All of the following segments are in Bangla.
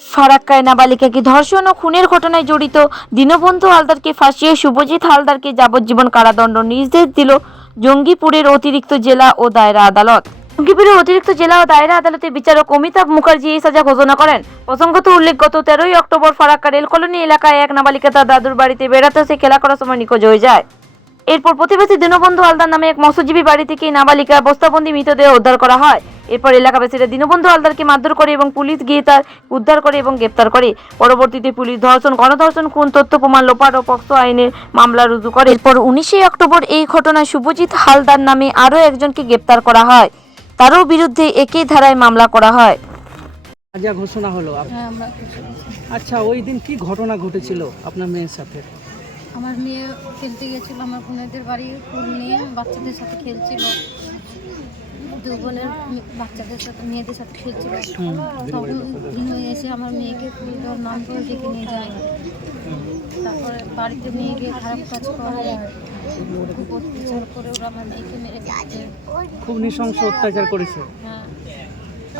ফারাক্কায় নাবালিকাকে ধর্ষণ ও খুনের ঘটনায় জড়িত দীনবন্ধু হালদারকে ফাঁসিয়ে শুভজিৎ হালদারকে যাবজ্জীবন কারাদণ্ড নির্দেশ দিল জঙ্গিপুরের অতিরিক্ত জেলা ও দায়রা আদালত। জঙ্গিপুরের অতিরিক্ত জেলা ও দায়রা আদালতের বিচারক অমিতাভ মুখার্জি এই সাজা ঘোষণা করেন। প্রসঙ্গত উল্লেখ, গত 13ই অক্টোবর ফারাক্কা রেল কলোনি এলাকায় এক নাবালিকা তার দাদুর বাড়িতে বেড়াতে এসে খেলা করার সময় নিখোঁজ হয়ে যায়। এরপর প্রতিবেশী দীনবন্ধু হালদার নামে এক মৎস্যজীবী বাড়ি থেকে নাবালিকার বস্তাবন্দি মৃতদেহ উদ্ধার করা হয়। এরপর এলাকাবাসীরা দীনবন্ধু হালদারকে মারধর করে এবং পুলিশ গিয়ে তার উদ্ধার করে এবং গ্রেপ্তার করে। পরবর্তীতে পুলিশ ধর্ষণ, গণধর্ষণ, খুন, তথ্য প্রমাণ লোপাট ও পক্সো আইনের মামলা রুজু করে। এরপর 19 অক্টোবর এই ঘটনায় শুভজিৎ হালদার নামে আরও একজনকে গ্রেপ্তার করা হয়। তারও বিরুদ্ধে একই ধারায় মামলা করা হয়। যা ঘোষণা হলো আচ্ছা, ওই দিন কি ঘটনা ঘটেছিল আপনার মেয়ের সাথে? আমার মেয়ে খেলতে গেছিল আমার বোনেদের বাড়ি, ফুল নিয়ে বাচ্চাদের সাথে খেলছিল, দু বোনের বাচ্চাদের সাথে মেয়েদের সাথে খেলছিল। তখন দিন এসে আমার মেয়েকে ফুল দেওয়ার নাম করে ডেকে নিয়ে যায়। তারপরে বাড়িতে নিয়ে গিয়ে খারাপ কাজ করে, খুব অত্যাচার করে ওরা আমার মেয়েকে মেরে দিচ্ছে। খুব নৃশংস অত্যাচার করেছে। হ্যাঁ।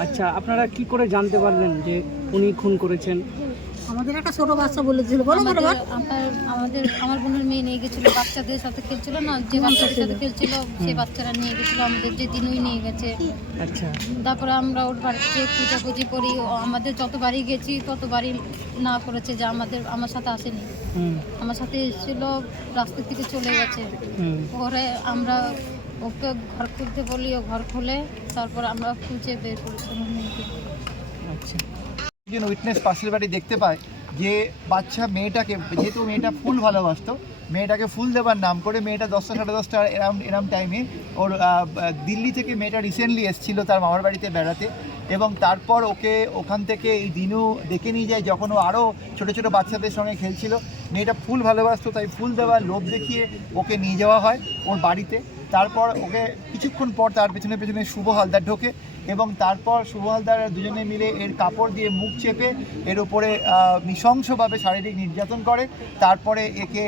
আচ্ছা, আপনারা কি করে জানতে পারলেন যে উনি খুন করেছেন? আমাদের একটা ছোট বাচ্চা বলেছিল, আমার বোনের মেয়ে নিয়ে গেছিল, বাচ্চাদের সাথে খেলছিল না, যে বাচ্চাদের সাথে খেলছিল সেই বাচ্চারা নিয়ে গেছিল, আমাদের যে দিনুই নিয়ে গেছে। আচ্ছা, তারপরে আমরা ওর বাড়িতে পূজাপুজি করি, আমাদের যত বাড়ি গেছি তত বাড়ি না করেছে, যে আমার সাথে আসেনি। আমার সাথে এসেছিল, রাস্তা থেকে চলে গেছে। পরে আমরা ওকে ঘর খুলতে বলি, ও ঘর খুলে তারপর আমরা খুঁজে বের করেছি আমার মেয়েকে। আচ্ছা, একজন উইটনেস পাশের বাড়ি দেখতে পায় যে বাচ্চা মেয়েটাকে, যেহেতু মেয়েটা ফুল ভালোবাসতো, মেয়েটাকে ফুল দেওয়ার নাম করে মেয়েটা 10টা সাড়ে 10টা এরম টাইমে ওর দিল্লি থেকে মেয়েটা রিসেন্টলি এসেছিলো তার মামার বাড়িতে বেড়াতে, এবং তারপর ওকে ওখান থেকে এই দিনু ডেকে নিয়ে যায় যখন ও আরও ছোটো ছোটো বাচ্চাদের সঙ্গে খেলছিল। মেয়েটা ফুল ভালোবাসতো, তাই ফুল দেওয়ার লোভ দেখিয়ে ওকে নিয়ে যাওয়া হয় ওর বাড়িতে। তারপর ওকে কিছুক্ষণ পর তার পেছনে পেছনে শুভ হালদার ঢোকে এবং তারপর শুভ হালদার দুজনে মিলে এর কাপড় দিয়ে মুখ চেপে এর উপরে নৃশংসভাবে শারীরিক নির্যাতন করে। তারপরে একে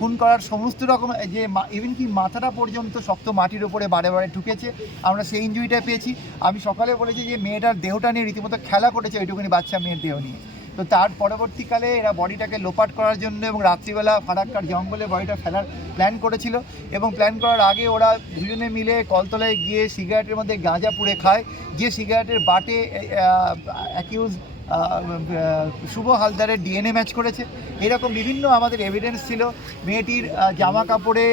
খুন করার সমস্ত রকম, যে ইভেন কি মাথাটা পর্যন্ত শক্ত মাটির উপরে বারে বারে ঢুকেছে, আমরা সেই ইনজুরিটা পেয়েছি। আমি সকালে বলেছি যে মেয়েটার দেহটা নিয়ে রীতিমতো খেলা করেছে ওইটুকুনি বাচ্চা মেয়ের দেহ নিয়ে। তো তার পরবর্তীকালে এরা বডিটাকে লোপাট করার জন্য এবং রাত্রিবেলা ফারাক্কার জঙ্গলে বডিটা ফেলার প্ল্যান করেছিল, এবং প্ল্যান করার আগে ওরা দুজনে মিলে কলতলায় গিয়ে সিগারেটের মধ্যে গাঁজা পুড়ে খায়, যে সিগারেটের বাটে অ্যাকিউজ শুভ হালদারের ডিএনএ ম্যাচ করেছে। এরকম বিভিন্ন আমাদের এভিডেন্স ছিল। মেয়েটির জামা কাপড়ে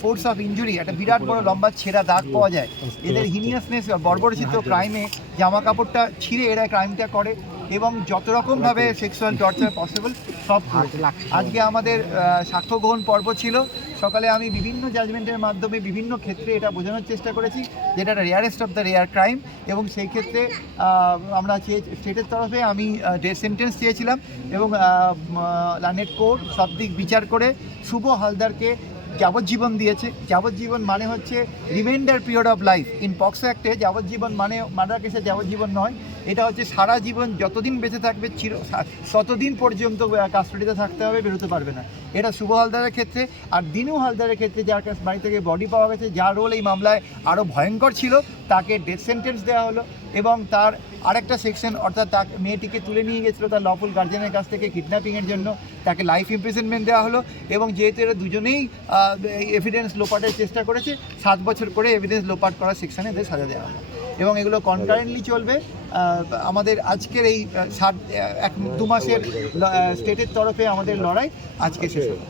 ফোর্স অফ ইনজুরি, একটা বিরাট বড় লম্বা ছেঁড়া দাগ পাওয়া যায়। এদের হিনিয়াসনেস, বর্বরচিত ক্রাইমে জামা কাপড়টা ছিঁড়ে এরা ক্রাইমটা করে, এবং যত রকমভাবে সেক্সুয়াল টর্চার পসিবল সব। আজকে আমাদের সাক্ষ্য গ্রহণ পর্ব ছিল। সকালে আমি বিভিন্ন জাজমেন্টের মাধ্যমে বিভিন্ন ক্ষেত্রে এটা বোঝানোর চেষ্টা করেছি যেটা rarest of the rare crime, এবং সেই ক্ষেত্রে আমরা স্টেটের তরফে আমি ডেথ সেন্টেন্স চেয়েছিলাম, এবং লানেট কোর্ট সব দিক বিচার করে শুভ হালদারকে যাবজ্জীবন দিয়েছে। যাবজ্জীবন মানে হচ্ছে remainder period of life. In POCSO অ্যাক্টে যাবজ্জীবন মানে মার্ডার কেসে যাবজ্জীবন নয়, এটা হচ্ছে সারা জীবন, যতদিন বেঁচে থাকবে ততদিন পর্যন্ত কাস্টডিতে থাকতে হবে, বেরোতে পারবে না। এটা শুভ হালদারের ক্ষেত্রে। আর দিনু হালদারের ক্ষেত্রে, যার কাছে বাড়ি থেকে বডি পাওয়া গেছে, যার রোল এই মামলায় আরও ভয়ঙ্কর ছিল, তাকে ডেথ সেন্টেন্স দেওয়া হলো, এবং তার আরেকটা সেকশন, অর্থাৎ তাকে মেয়েটিকে তুলে নিয়ে গেছিলো তার লফুল গার্জিয়ানের কাছ থেকে কিডন্যাপিংয়ের জন্য, তাকে লাইফ ইমপ্রিজনমেন্ট দেওয়া হলো। এবং যেহেতু এরা দুজনেই এভিডেন্স লোপাটের চেষ্টা করেছে, 7 বছর করে এভিডেন্স লোপাট করার সেকশনে এদের সাজা দেওয়া হলো, এবং এগুলো কনকারেন্টলি চলবে। আমাদের আজকের এই 2 মাসের স্টেটের তরফে আমাদের লড়াই আজকে শেষ হলো।